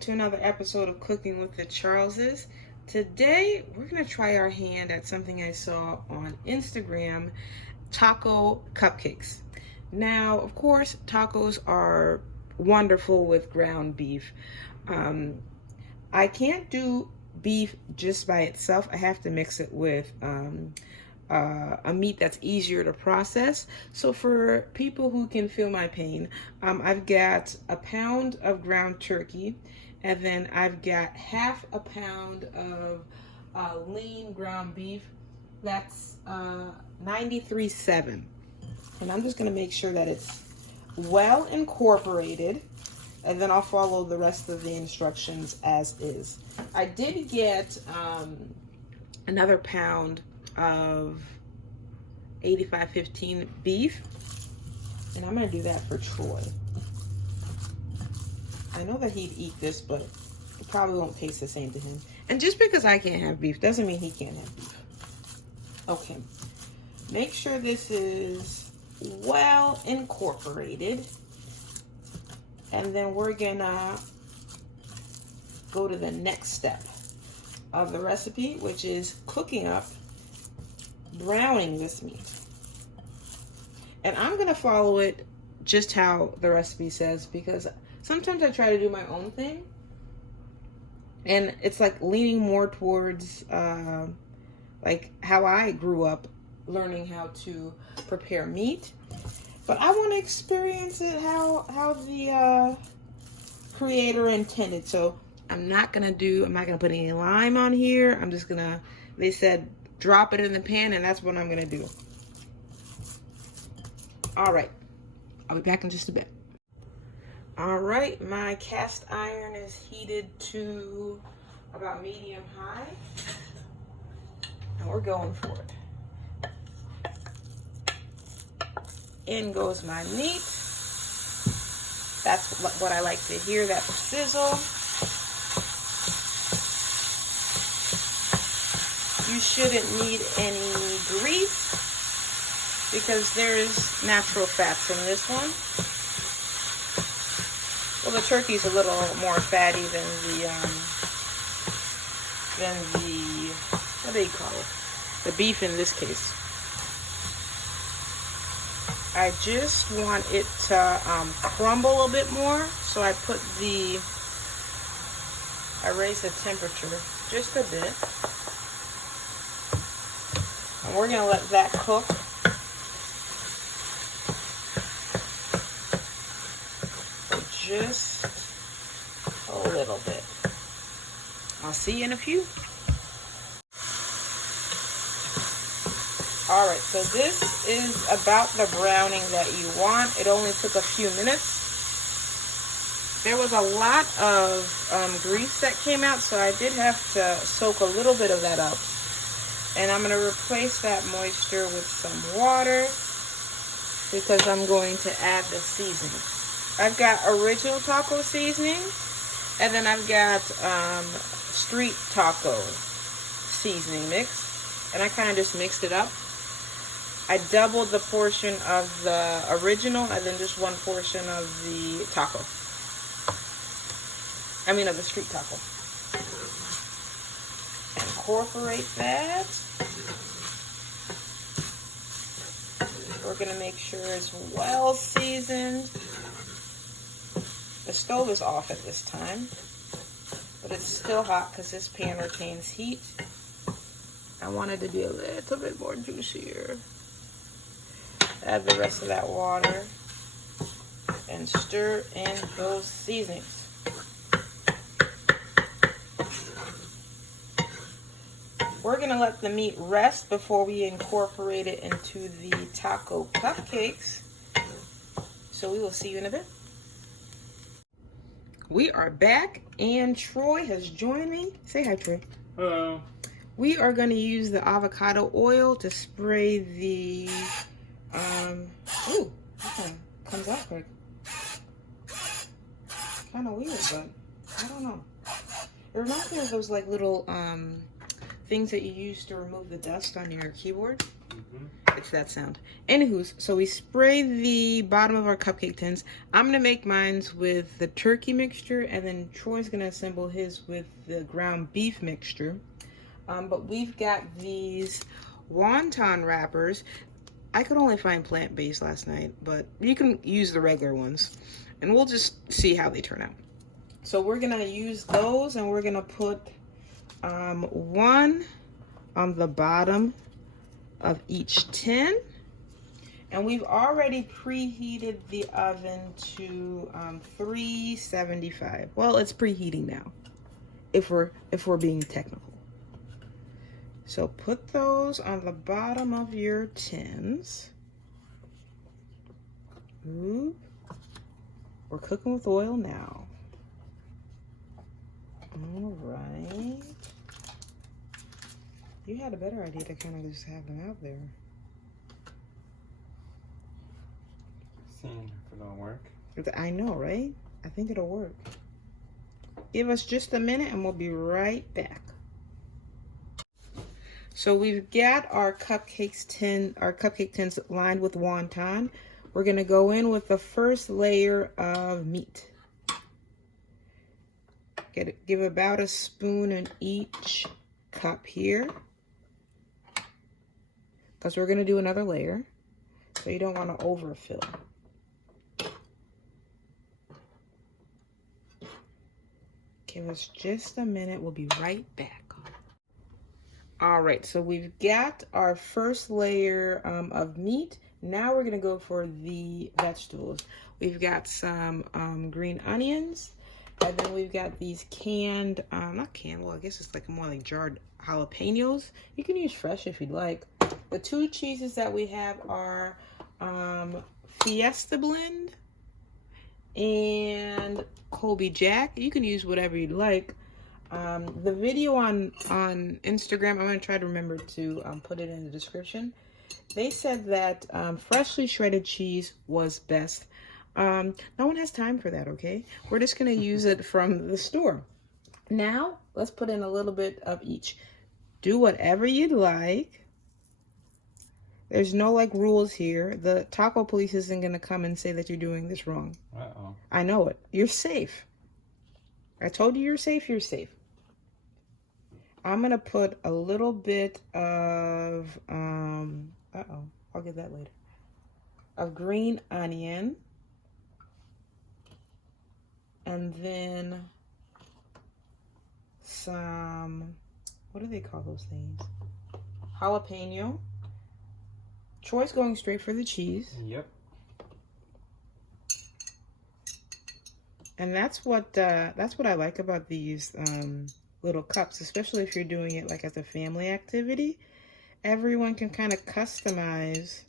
to another episode of Cooking with the Charleses. Today, we're going to try our hand at something I saw on Instagram, taco cupcakes. Now, of course, tacos are wonderful with ground beef. I can't do beef just by itself. I have to mix it with a meat that's easier to process. So for people who can feel my pain, I've got a pound of ground turkey, and then I've got half a pound of lean ground beef. That's 93.7. And I'm just going to make sure that it's well incorporated, and then I'll follow the rest of the instructions as is. I did get another pound of 85/15 beef, and I'm going to do that for Troy. I know that he'd eat this, but it probably won't taste the same to him. And just because I can't have beef doesn't mean he can't have beef. Okay, make sure this is well incorporated, and then we're gonna go to the next step of the recipe, which is cooking up, browning this meat. And I'm gonna follow it just how the recipe says, because sometimes I try to do my own thing, and it's like leaning more towards like how I grew up learning how to prepare meat. But I want to experience it how the creator intended. So I'm not gonna put any lime on here. I'm just gonna, they said drop it in the pan, and that's what I'm gonna do. All right, I'll be back in just a bit. All right, my cast iron is heated to about medium high, and we're going for it. In goes my meat. That's what I like to hear, that sizzle. You shouldn't need any grease because there's natural fats in this one. Well, the turkey's a little more fatty than the what do you call it? The beef in this case. I just want it to crumble a bit more, so I raise the temperature just a bit. And we're gonna let that cook. For just a little bit. I'll see you in a few. All right, so this is about the browning that you want. It only took a few minutes. There was a lot of grease that came out, so I did have to soak a little bit of that up. And I'm going to replace that moisture with some water because I'm going to add the seasoning. I've got original taco seasoning, and then I've got street taco seasoning mix, and I kind of just mixed it up. I doubled the portion of the original and then just one portion of the taco. I mean of the street taco. Incorporate that. We're going to make sure it's well seasoned. The stove is off at this time, but it's still hot because this pan retains heat. I want it to be a little bit more juicier. Add the rest of that water and stir in those seasonings. We're going to let the meat rest before we incorporate it into the taco cupcakes. So we will see you in a bit. We are back, and Troy has joined me. Say hi, Troy. Hello. We are going to use the avocado oil to spray the ooh, that kind of comes out quick. Kind of weird, but I don't know. It reminds me of those like little things that you use to remove the dust on your keyboard. It's that sound. Anywho's, so we spray the bottom of our cupcake tins. I'm gonna make mines with the turkey mixture, and then Troy's gonna assemble his with the ground beef mixture. But we've got these wonton wrappers. I could only find plant-based last night, but you can use the regular ones. And we'll just see how they turn out. So we're gonna use those, and we're gonna put one on the bottom of each tin. And we've already preheated the oven to 375. Well, it's preheating now, if we're being technical. So put those on the bottom of your tins. Ooh. We're cooking with oil now. All right. You had a better idea to kind of just have them out there. Seeing if it'll work. I know, right? I think it'll work. Give us just a minute and we'll be right back. So we've got our cupcake tins lined with wonton. We're gonna go in with the first layer of meat. Give about a spoon in each cup here, because we're gonna do another layer, so you don't want to overfill. Give us just a minute, we'll be right back. All right, so we've got our first layer of meat. Now we're gonna go for the vegetables. We've got some green onions, and then we've got these canned, not canned, well, I guess it's like more like jarred jalapeños. You can use fresh if you'd like. The two cheeses that we have are Fiesta blend and Colby Jack. You can use whatever you'd like. The video on Instagram, I'm going to try to remember to put it in the description. They said that freshly shredded cheese was best. No one has time for that, okay? We're just going to use it from the store. Now, let's put in a little bit of each. Do whatever you'd like. There's no like rules here. The taco police isn't going to come and say that you're doing this wrong. Uh-oh. I know it. You're safe. I told you you're safe, you're safe. I'm going to put a little bit of, I'll get that later, of green onion. And then some, what do they call those things? Jalapeno. Troy's going straight for the cheese. Yep. And that's what I like about these little cups, especially if you're doing it like as a family activity. Everyone can kind of customize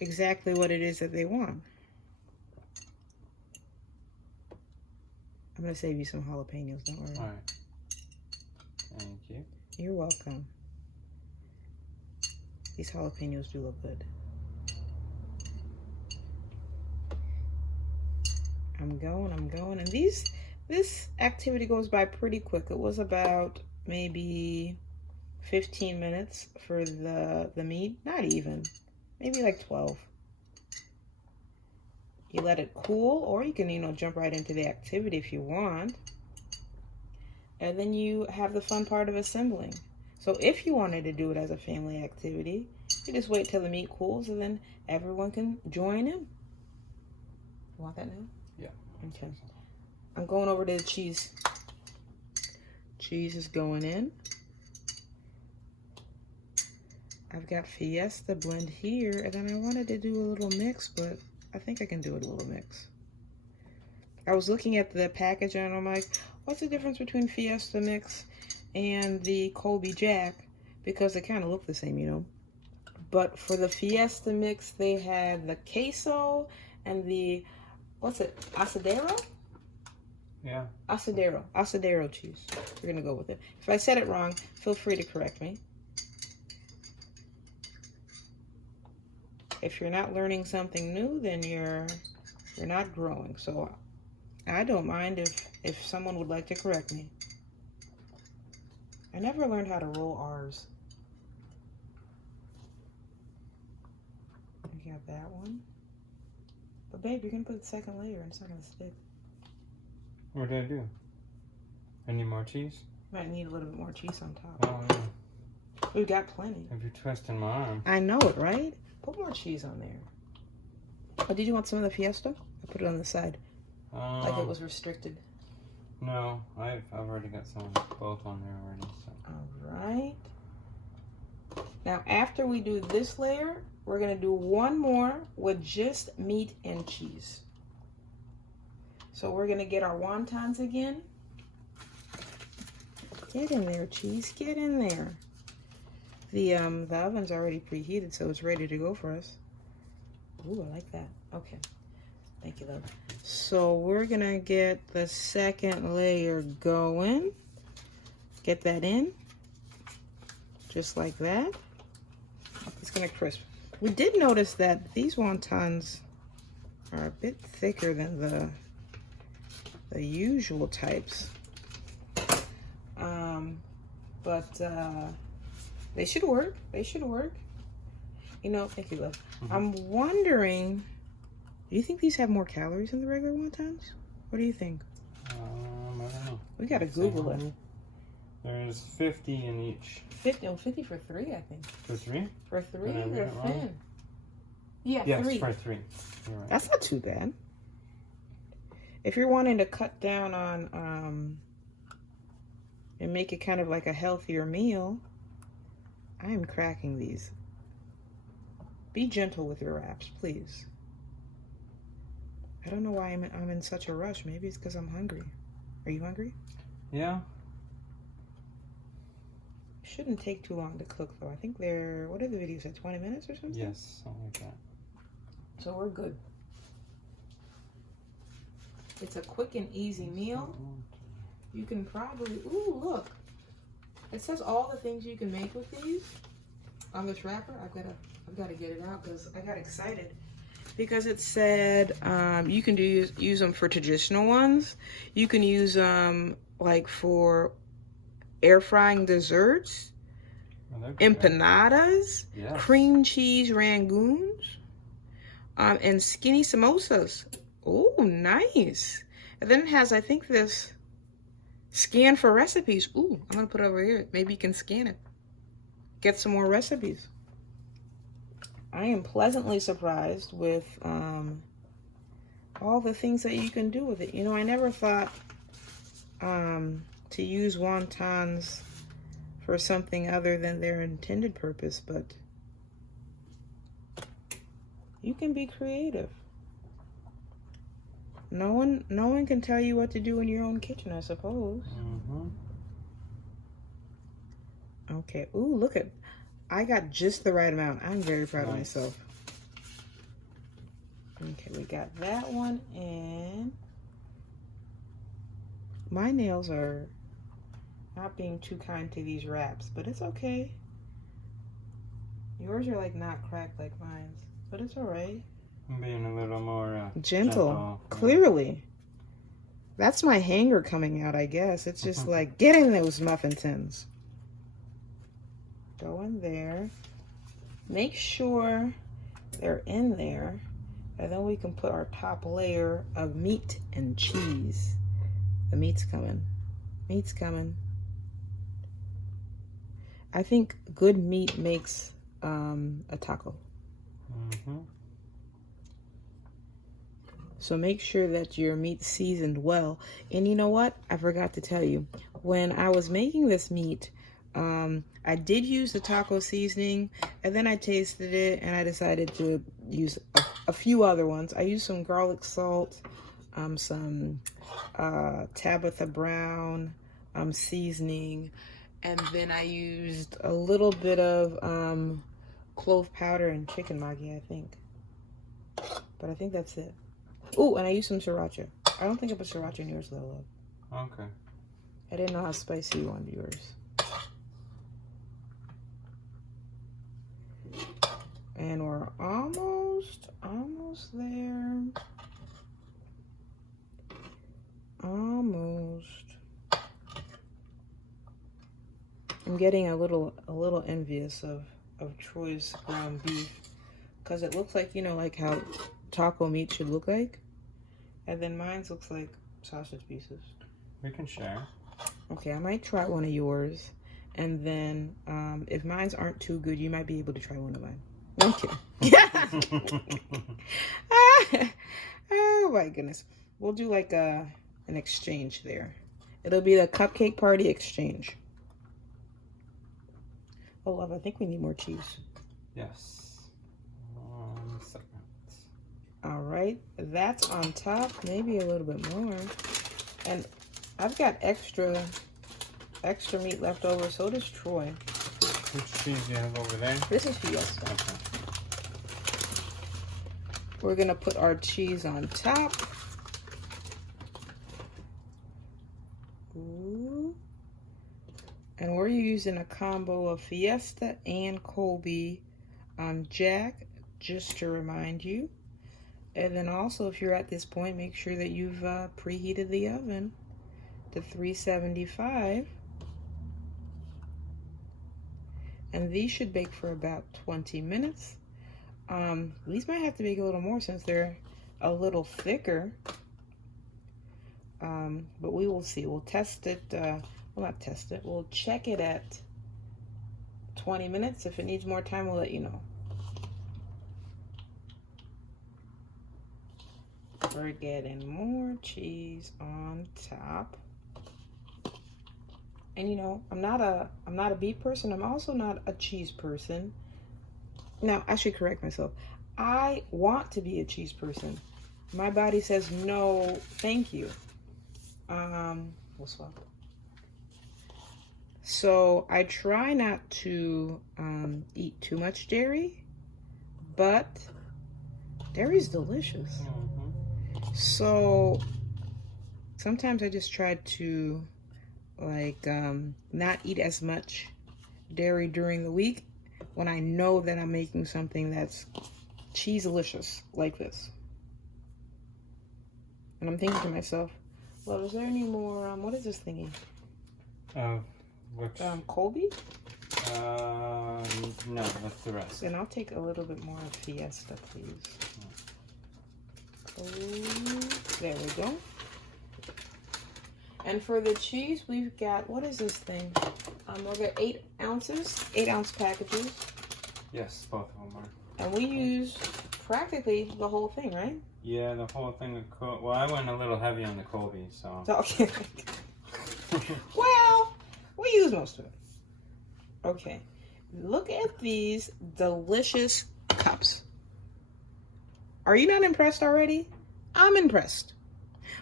exactly what it is that they want. I'm gonna save you some jalapenos, don't worry. All right. Thank you. You're welcome. These jalapenos do look good. I'm going, and this activity goes by pretty quick. It was about maybe 15 minutes for the meat, not even, maybe like 12. You let it cool, or you can, jump right into the activity if you want. And then you have the fun part of assembling. So if you wanted to do it as a family activity, you just wait till the meat cools and then everyone can join in. You want that now? Yeah. Okay. I'm going over to the cheese. Cheese is going in. I've got Fiesta blend here, and then I wanted to do a little mix, but I think I can do it a little mix. I was looking at the package and I'm like, what's the difference between Fiesta mix and the Colby Jack? Because they kind of look the same, But for the Fiesta mix, they had the queso and the, what's it, asadero? Yeah. Asadero cheese. We're going to go with it. If I said it wrong, feel free to correct me. If you're not learning something new, then you're not growing. So I don't mind if someone would like to correct me. I never learned how to roll R's. that one. But babe, you're gonna put the second layer and it's not gonna stick. What did I do? I need more cheese? Might need a little bit more cheese on top. Oh, yeah. We've got plenty. If you're twisting my arm. I know it, right? Put more cheese on there. Oh, did you want some of the Fiesta? I put it on the side. Like it was restricted. No, I've already got some both on there already. So. All right. Now, after we do this layer, we're going to do one more with just meat and cheese. So we're going to get our wontons again. Get in there, cheese. Get in there. The oven's already preheated, so it's ready to go for us. Ooh, I like that. Okay. Thank you, love. So we're going to get the second layer going. Get that in. Just like that. It's going to crisp. We did notice that these wontons are a bit thicker than the usual types. But they should work. They should work. You know, thank you, love. I'm wondering, do you think these have more calories than the regular wontons? What do you think? I don't know. We got to Google it. There's 50 in each. 50 for 3, I think. For 3? For 3, Did I read they're it wrong? thin. Yeah, Yes, 3. for 3. You're right. That's not too bad. If you're wanting to cut down on and make it kind of like a healthier meal, I am cracking these. Be gentle with your wraps, please. I don't know why I'm in such a rush. Maybe it's because I'm hungry. Are you hungry? Yeah. Shouldn't take too long to cook, though. I think they're, what are the videos at 20 minutes or something? Yes, something like that. So we're good. It's a quick and easy meal. You can probably, ooh, look. It says all the things you can make with these on this wrapper. I've got to get it out because I got excited. Because it said you can use them for traditional ones. You can use them like for air frying desserts, empanadas, yes. cream cheese rangoons, and skinny samosas. Oh, nice. And then it has, I think, this scan for recipes. Ooh, I'm going to put it over here. Maybe you can scan it. Get some more recipes. I am pleasantly surprised with all the things that you can do with it. You know, I never thought to use wontons for something other than their intended purpose, but you can be creative. No one can tell you what to do in your own kitchen, I suppose. Okay. Ooh, look at, I got just the right amount. I'm very proud of myself. Okay, we got that one, and my nails are not being too kind to these wraps, but it's okay. Yours are like not cracked like mine, but it's all right. I'm being a little more gentle. Clearly. That's my hanger coming out, I guess. It's just like, get in those muffin tins. Go in there. Make sure they're in there. And then we can put our top layer of meat and cheese. The meat's coming. Meat's coming. I think good meat makes a taco. So make sure that your meat's seasoned well. And you know what? I forgot to tell you. When I was making this meat, I did use the taco seasoning, and then I tasted it, and I decided to use a few other ones. I used some garlic salt, some Tabitha Brown seasoning, and then I used a little bit of clove powder and chicken maggi, I think. But I think that's it. Oh, and I used some sriracha. I don't think I put sriracha in yours, though, love. Okay. I didn't know how spicy you wanted yours. And we're almost there. Almost. I'm getting a little envious of Troy's ground beef, because it looks like, you know, like how taco meat should look like. And then mine looks like sausage pieces. We can share. Okay, I might try one of yours. And then if mine aren't too good, you might be able to try one of mine. Okay. Oh my goodness. We'll do like an exchange there. It'll be the cupcake party exchange. Oh, love, I think we need more cheese. Yes. 1 second. All right, that's on top, maybe a little bit more. And I've got extra meat left over, so does Troy. Which cheese do you have over there? This is Fiesta. Okay. We're gonna put our cheese on top. Ooh. And we're using a combo of Fiesta and Colby Jack, just to remind you. And then also, if you're at this point, make sure that you've preheated the oven to 375. And these should bake for about 20 minutes. These might have to bake a little more since they're a little thicker. But we will see. We'll test it. Well, not test it. We'll check it at 20 minutes. If it needs more time, we'll let you know. We're getting more cheese on top. And you know, I'm not a beef person. I'm also not a cheese person. Now, I should correct myself. I want to be a cheese person. My body says no, thank you. We'll swap. So I try not to eat too much dairy, but dairy's delicious. So sometimes I just try to like not eat as much dairy during the week when I know that I'm making something that's cheese-delicious like this. And I'm thinking to myself, well, is there any more, what is this thingy? Which? Colby? No, that's the rest. Then I'll take a little bit more of Fiesta, please. There we go. And for the cheese, we've got, what is this thing? We've got 8 ounces, 8-ounce packages. Yes, both of them are. And we use practically the whole thing, right? Yeah, the whole thing of Colby. Well, I went a little heavy on the Colby, so. Okay. Well, we use most of it. Okay. Look at these delicious cups. Are you not impressed already? I'm impressed.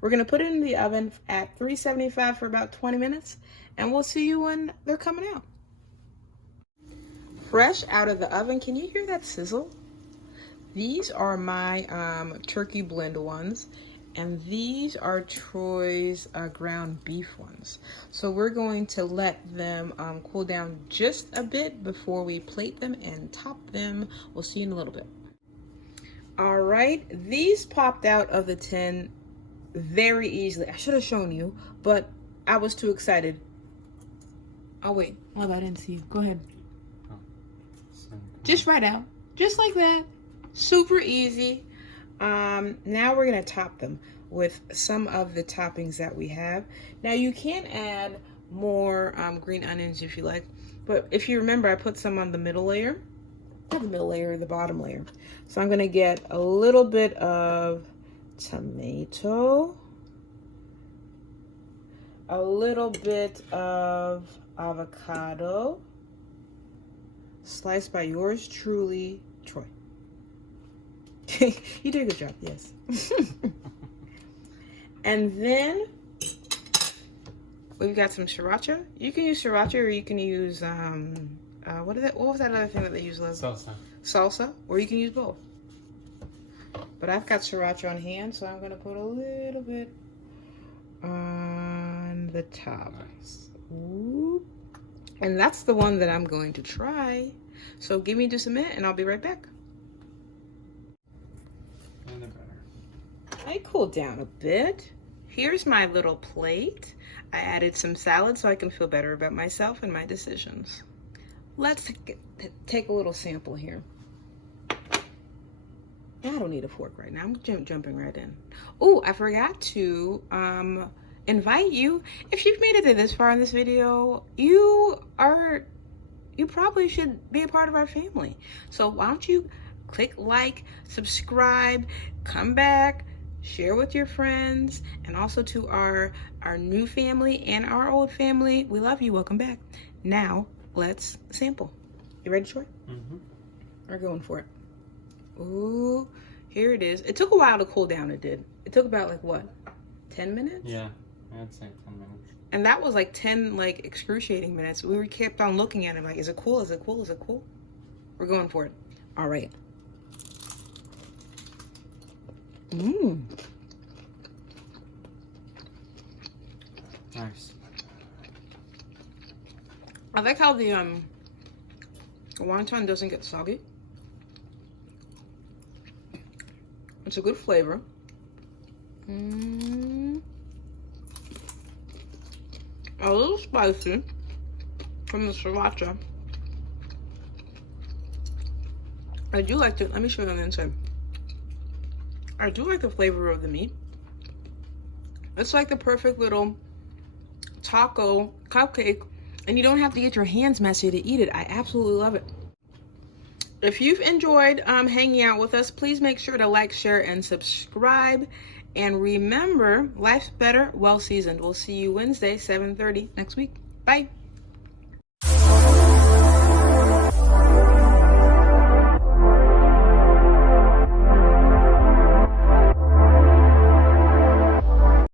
We're going to put it in the oven at 375 for about 20 minutes, and we'll see you when they're coming out. Fresh out of the oven, can you hear that sizzle? These are my turkey blend ones, and these are Troy's ground beef ones. So we're going to let them cool down just a bit before we plate them and top them. We'll see you in a little bit. All right, these popped out of the tin very easily. I should have shown you, but I was too excited. Oh wait, I didn't see you. Go ahead. Just right out, just like that. Super easy. Now we're gonna top them with some of the toppings that we have. Now you can add more green onions if you like, but if you remember, I put some on the middle layer. Not the middle layer, the bottom layer. So I'm gonna get a little bit of tomato, a little bit of avocado, sliced by yours truly, Troy. You did a good job, yes. And then we've got some sriracha. You can use sriracha, or you can use what was that other thing that they use, Leslie? Salsa, or you can use both. But I've got sriracha on hand, so I'm gonna put a little bit on the top. Nice. Ooh. And that's the one that I'm going to try. So give me just a minute and I'll be right back. And they're better. I cooled down a bit. Here's my little plate. I added some salad so I can feel better about myself and my decisions. Let's take a little sample here. I don't need a fork right now. I'm jumping right in. Oh, I forgot to invite you. If you've made it to this far in this video, you probably should be a part of our family. So why don't you click like, subscribe, come back, share with your friends, and also to our new family and our old family. We love you. Welcome back. Now let's sample. You ready, Troy? Mm-hmm. We're going for it. Ooh, here it is. It took a while to cool down. It did. It took about like what, 10 minutes? Yeah, I'd say 10 minutes. And that was like 10 like excruciating minutes. We kept on looking at it like, is it cool? Is it cool? Is it cool? We're going for it. All right. Mmm. Nice. I like how the wonton doesn't get soggy. It's a good flavor. A little spicy from the sriracha. I do like let me show you on the inside. I do like the flavor of the meat. It's like the perfect little taco cupcake, and you don't have to get your hands messy to eat it. I absolutely love it. If you've enjoyed hanging out with us, please make sure to like, share, and subscribe. And remember, life's better, well seasoned. We'll see you Wednesday, 7:30 next week. Bye.